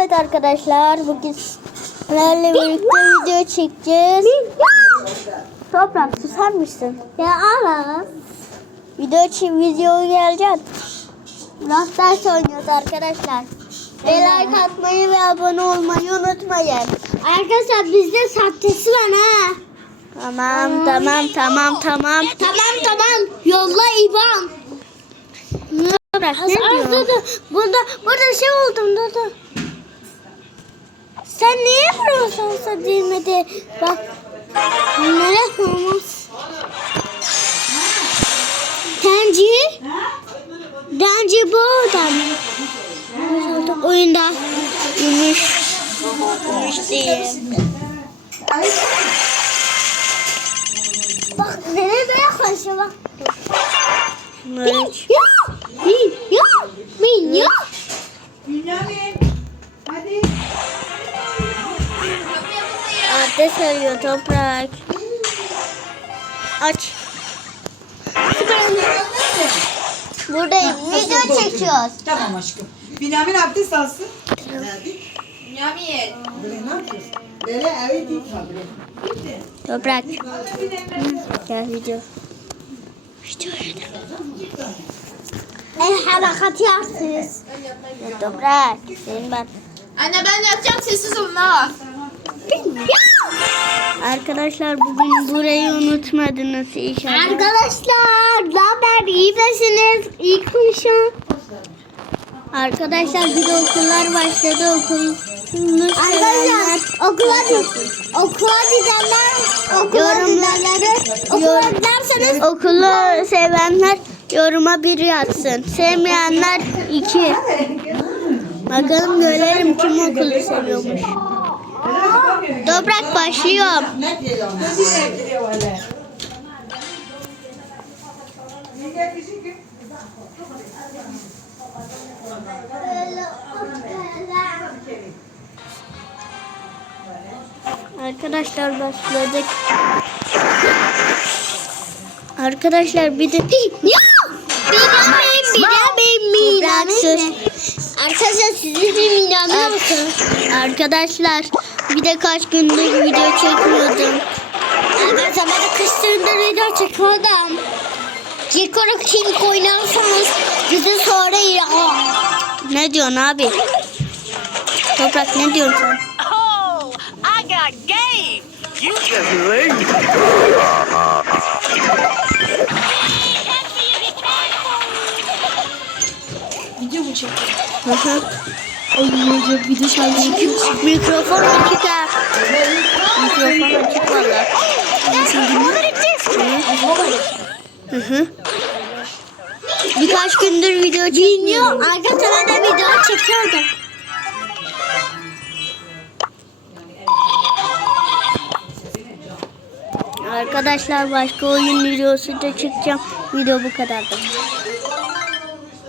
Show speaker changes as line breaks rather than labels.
Evet arkadaşlar, bugün sizlerle birlikte video çekeceğiz. Toprak susar mısın?
Ya Allah.
Video gelecek. Rasters oynuyoruz arkadaşlar. Like atmayı ve abone olmayı unutmayın.
Arkadaşlar bizde sahtesi var ha.
Tamam.
Tamam. Yolla İvan.
Toprak ne diyor?
Burada şey oldum dur. Sen niye burası değmedi? Bak. Nereye olmaz? Denci bu adam. Oyunda.
Gümüş değil.
Bak nereye böyle koşuyor bak.
Evet.
Minyon.
Bünyamin, hadi.
Adres arıyor Toprak. Aç. Buradayım. Video çekiyoruz.
Tamam aşkım. Bünyamin abdest alsın.
Bünyamin.
Böyle ne yapıyorsun? Böyle evet değil tabii.
Toprak. Gel video.
Harekatı yapsınız.
Toprak. Senin ben.
Anne ben yapacağım, sessiz olun ha.
Arkadaşlar bugün burayı unutmadınız inşallah.
Arkadaşlar ne haber? İyi misiniz? İyi konuşun.
Arkadaşlar bir de okullar başladı.
Arkadaşlar okula gidenler
Okulu sevenler yoruma 1 yazsın. Sevmeyenler 2. Bakalım görelim kim okulu seviyormuş. Toprak başlıyor.
Ne diyor ona? Ne diyor öyle?
Arkadaşlar başladık. Arkadaşlar bir de Toprak sus.
Arkadaşlar sizin bir milyonlar mısınız?
Arkadaşlar bir de kaç gündür video çekmiyordum.
Arkadaşlar ben de kışlarında video çekiyordum. Gekoro King oynarsanız bizi sonra
Ne diyorsun abi? Toprak ne diyorsun sen?
Oh, I got game. You just late.
Video mu çekiyor?
Hı. Mikrofon açık ha. Mikrofon açık valla. Hı. Birkaç gündür video çekmiyorum.
Arkadaşlar ben de video çekiyordum.
Arkadaşlar başka oyun videosu da çekeceğim. Video bu kadardı.